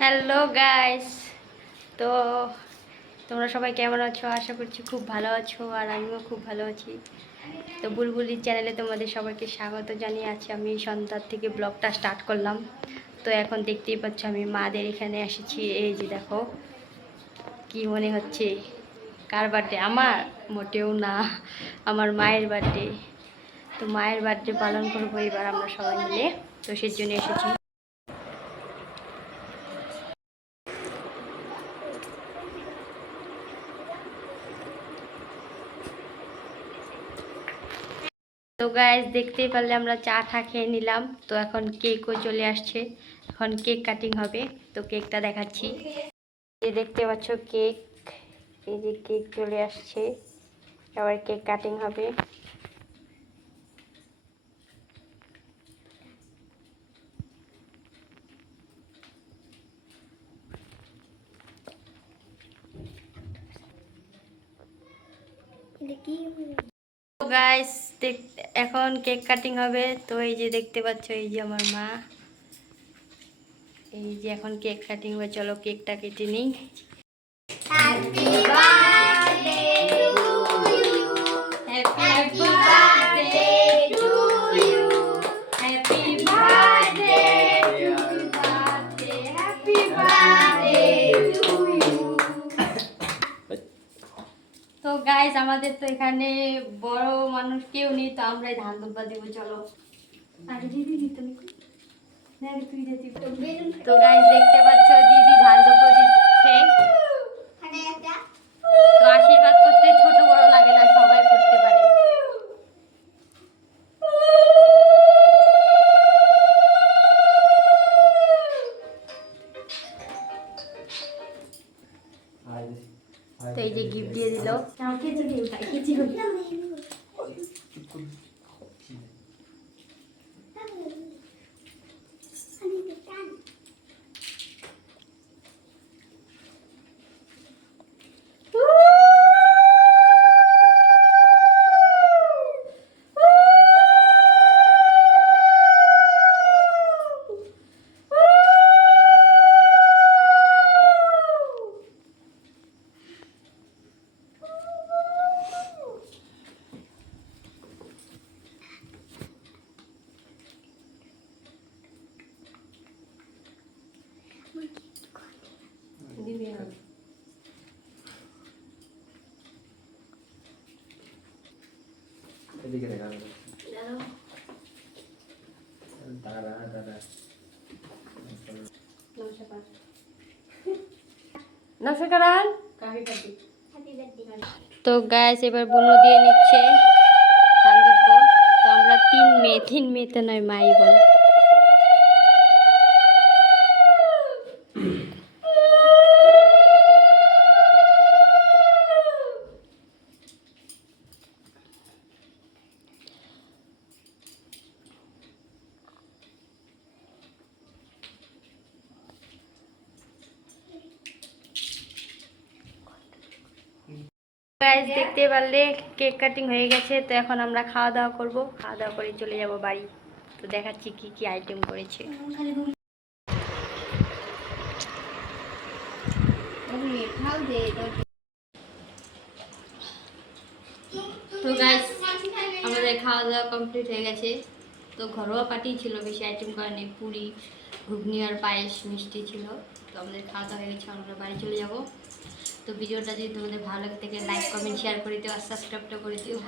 Hello guys, তো তোমরা সবাই কেমন আছো? আশা করছি খুব ভালো আছো, আর আমিও খুব ভালো আছি। তো বুলবুলির চ্যানেলে তোমাদের সবাইকে স্বাগত জানিয়ে আছি। আমি সন্ধ্যার থেকে ব্লগটা স্টার্ট করলাম। তো এখন দেখতেই পাচ্ছ আমি মাদের এখানে এসেছি। এই যে দেখো, কি মনে হচ্ছে কার বার্থডে? আমার মোটেও না, আমার মায়ের বার্থডে। তো মায়ের বার্থডে পালন করবো এবার আমরা সবাই মিলে, তো সেই জন্য এসেছি। তো গাইস, দেখতেই পারলে আমরা চা টা খেয়ে নিলাম। তো এখন কেকও চলে আসছে, এখন কেক কাটিং হবে। তো কেকটা দেখাচ্ছি। এই দেখতে পাচ্ছ কেক, এই যে কেক চলে আসছে, এবার কেক কাটিং হবে। তো গাইস, এখন কেক কাটিং হবে। তো এই যে দেখতে পাচ্ছ, এই যে আমার মা, এই যে এখন কেক কাটিং হবে। চলো কেকটা কেটে নিই। Happy birthday to you, happy birthday to you, happy birthday, happy birthday to you. তো গাইস, আমাদের তো এখানে বড় মানুষ কেউ নেই, তো আমরাই ধান দুব্বা দেবো। চলো আগে দিদি দিত, তো গাইস দেখতে পাচ্ছ দিদি ধান দুব্বা দিচ্ছে। তো আশীর্বাদ করতে ছোট বড় লাগে না, সবাই করতে পারে। তো এই যে গিফট দিয়ে দিল। এদিকে দেখা দাঁড়া দাঁড়া তো গ্যাস এবার বুনো দিয়ে নিচ্ছে ধান দুব্বো। তো আমরা তিন মেয়েতে নয়, মাই বল। গাইস দেখতে পারলে কেক কাটিং হয়ে গেছে। তো এখন আমরা খাওয়া দাওয়া করব, খাওয়া দাওয়া করে চলে যাব বাড়ি। তো দেখাচ্ছি কি কি আইটেম করেছে। তো গাইস, আমাদের খাওয়া দাওয়া কমপ্লিট হয়ে গেছে। তো ঘরোয়া পার্টি ছিল, বেশি আইটেম করেনি। পুরি, ঘুগনি আর পায়েস, মিষ্টি ছিল। তো আমাদের খাওয়া দাওয়া হয়ে গেছে, আমরা বাড়ি চলে যাব। তো ভিডিওটা যদি তোমাদের ভালো লাগে থাকে লাইক কমেন্ট শেয়ার করে দিও, আর সাবস্ক্রাইবটা করে দিও।